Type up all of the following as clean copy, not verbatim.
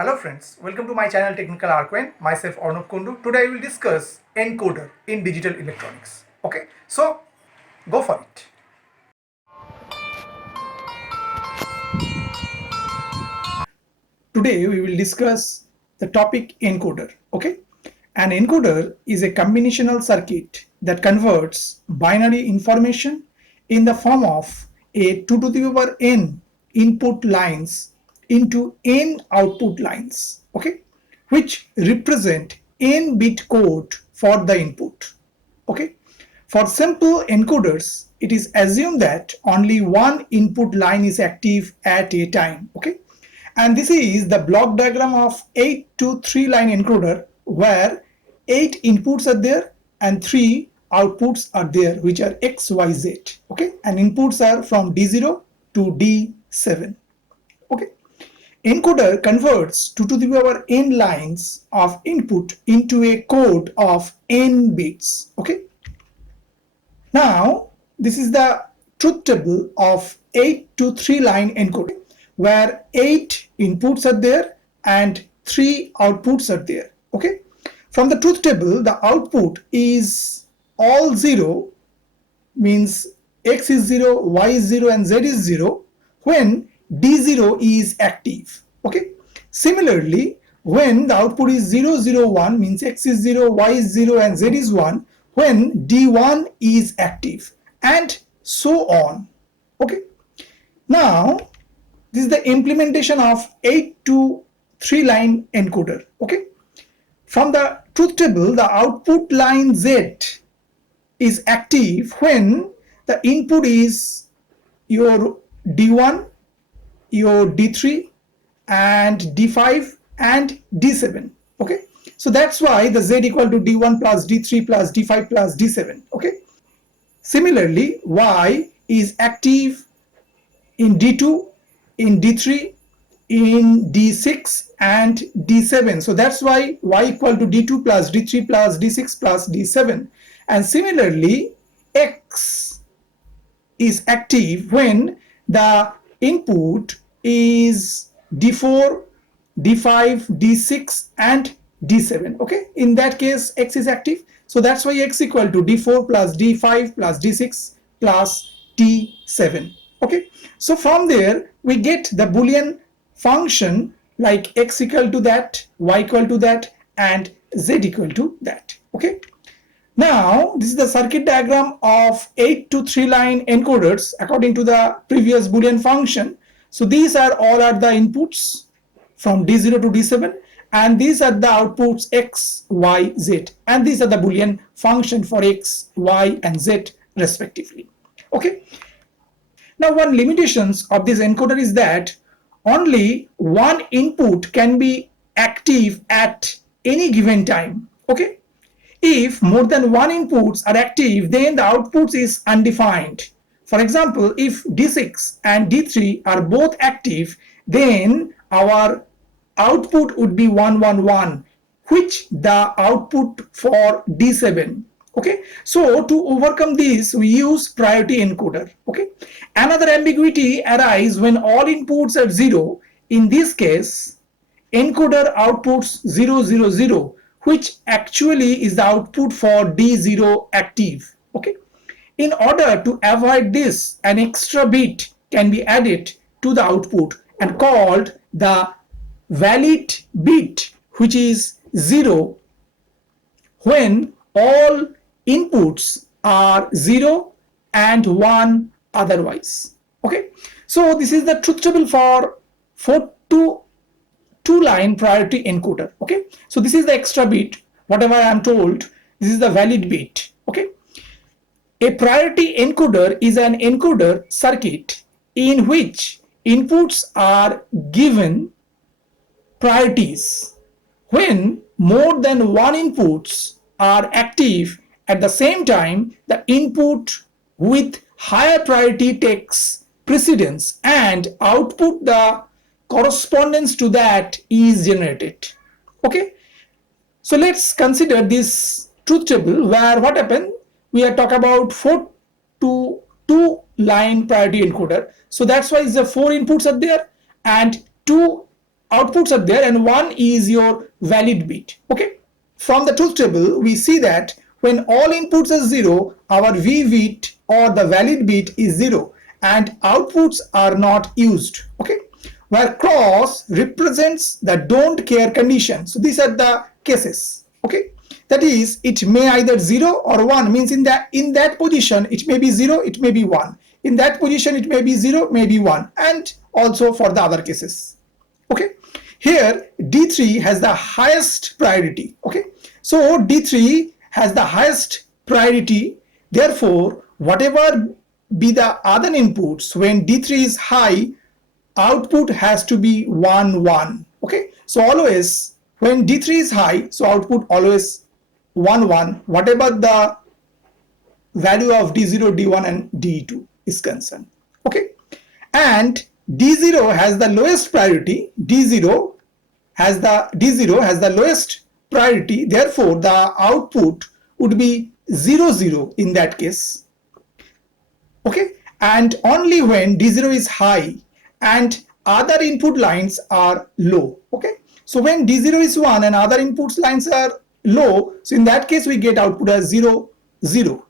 Hello friends, welcome to my channel Technical Arcane. Myself Arnav Kundu. Today I will discuss encoder in digital electronics. Okay, so go for it. Today we will discuss the topic encoder. Okay, an encoder is a combinational circuit that converts binary information in the form of a 2 to the power n input lines into n output lines, okay, which represent n bit code for the input. Okay, for simple encoders it is assumed that only one input line is active at a time. Okay, and this is the block diagram of 8 to 3 line encoder where 8 inputs are there and 3 outputs are there, which are X, Y, Z. Okay, and inputs are from D0 to D7. Okay, encoder converts 2 to the power n lines of input into a code of n bits. Okay, now this is the truth table of 8 to 3 line encoder where 8 inputs are there and 3 outputs are there. Okay, from the truth table the output is all 0, means X is 0, Y is 0 and Z is 0 when D0 is active. Okay, similarly when the output is 0, 0, 1, means X is 0, Y is 0 and Z is 1 when D1 is active, and so on. Okay, now this is the implementation of 8 to 3 line encoder. Okay, from the truth table the output line Z is active when the input is your D1, your D3 and D5 and D7. Okay, so that's why the Z equal to D1 plus D3 plus D5 plus D7. Okay, similarly Y is active in D2, in D3, in D6 and D7. So that's why Y equal to D2 plus D3 plus D6 plus D7. And similarly X is active when the input is D4, D5, D6 and D7. Okay, in that case X is active, so that's why X equal to D4 plus D5 plus D6 plus D7. Okay, so from there we get the Boolean function like X equal to that, Y equal to that and Z equal to that. Okay, now this is the circuit diagram of 8 to 3 line encoders according to the previous Boolean function. So these are all are the inputs from D0 to D7 and these are the outputs X, Y, Z, and these are the Boolean function for X, Y and Z respectively. Okay, now one limitations of this encoder is that only one input can be active at any given time. Okay, if more than one inputs are active, then the outputs is undefined. For example, if D6 and D3 are both active, then our output would be 111, which the output for D7. Okay, so to overcome this we use priority encoder. Okay, another ambiguity arises when all inputs are 0. In this case encoder outputs 000, which actually is the output for D0 active. Okay, in order to avoid this, an extra bit can be added to the output and called the valid bit, which is 0 when all inputs are 0 and 1 otherwise. Okay, so this is the truth table for 4 to 2 line priority encoder. Okay, so this is the extra bit, whatever I am told, this is the valid bit. Okay, a priority encoder is an encoder circuit in which inputs are given priorities. When more than one inputs are active at the same time, the input with higher priority takes precedence and output the correspondence to that is generated. Okay, so let's consider this truth table where what happened, we are talking about 4 to 2 line priority encoder. So that's why the 4 inputs are there and 2 outputs are there and 1 is your valid bit. Okay, from the truth table we see that when all inputs are 0, our V bit or the valid bit is 0 and outputs are not used. Okay, where cross represents the don't care condition. So these are the cases. Okay, that is, it may either 0 or 1, means in that position it may be 0, it may be 1, in that position it may be 0, maybe 1, and also for the other cases. Okay, here D3 has the highest priority. Okay, so D3 has the highest priority, therefore whatever be the other inputs, when D3 is high, output has to be 1 1. Okay, so always when D3 is high, so output always 1 1, whatever the value of D0, D1 and D2 is concerned. Okay, and D0 has the lowest priority. D0 has the lowest priority, therefore the output would be 0 0 in that case. Okay, and only when D0 is high and other input lines are low. Okay, so when D0 is 1 and other input lines are low, so in that case we get output as 0 0.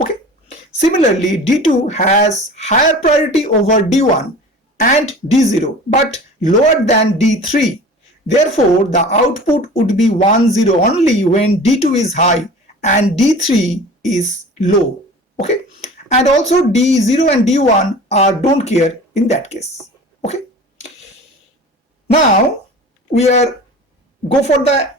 Okay, similarly D2 has higher priority over D1 and D0 but lower than D3, therefore the output would be 1 0 only when D2 is high and D3 is low. Okay, and also D0 and D1 are don't care in that case. Okay, now we are go for the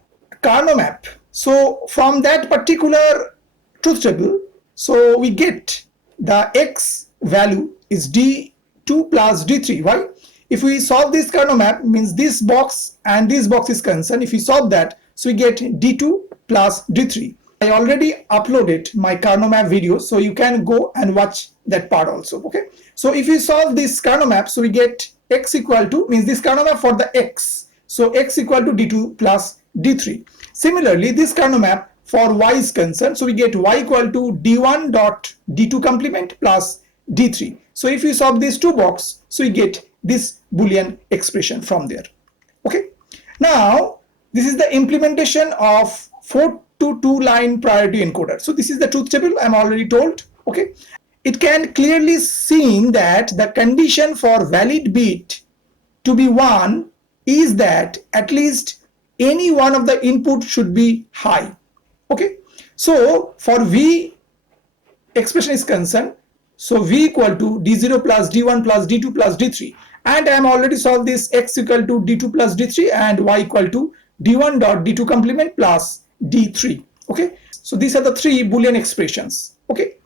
Karnaugh map. So from that particular truth table, so we get the x value is D2 plus D3. Why? If we solve this Karnaugh map, means this box and this box is concerned, if we solve that, so we get D2 plus D3. I already uploaded my Karnaugh map video, so you can go and watch that part also. Okay, so if you solve this Karnaugh map, so we get x equal to, means this Karnaugh map for the x, so x equal to D2 plus D3. Similarly, this Karnaugh map for y is concerned, so we get y equal to D1 dot D2 complement plus D3. So if you solve these two boxes, so you get this Boolean expression from there. Okay, now this is the implementation of 4 to 2 line priority encoder. So this is the truth table I'm already told. Okay, it can clearly seen that the condition for valid bit to be 1 is that at least any one of the input should be high. Okay, so for V expression is concerned, so V equal to D0 plus D1 plus D2 plus D3, and I am already solved this x equal to D2 plus D3 and y equal to D1 dot D2 complement plus D3. Okay, so these are the three Boolean expressions. Okay,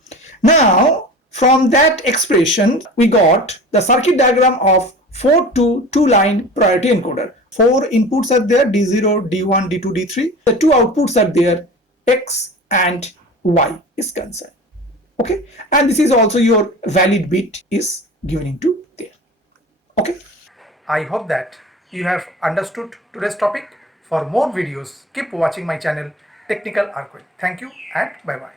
now from that expression we got the circuit diagram of 4 to 2 line priority encoder. 4 inputs are there, D0, D1, D2, D3. The 2 outputs are there, X and Y is concerned. Okay, and this is also your valid bit is given into there. Okay, I hope that you have understood today's topic. For more videos, keep watching my channel Technical Arcade. Thank you and bye bye.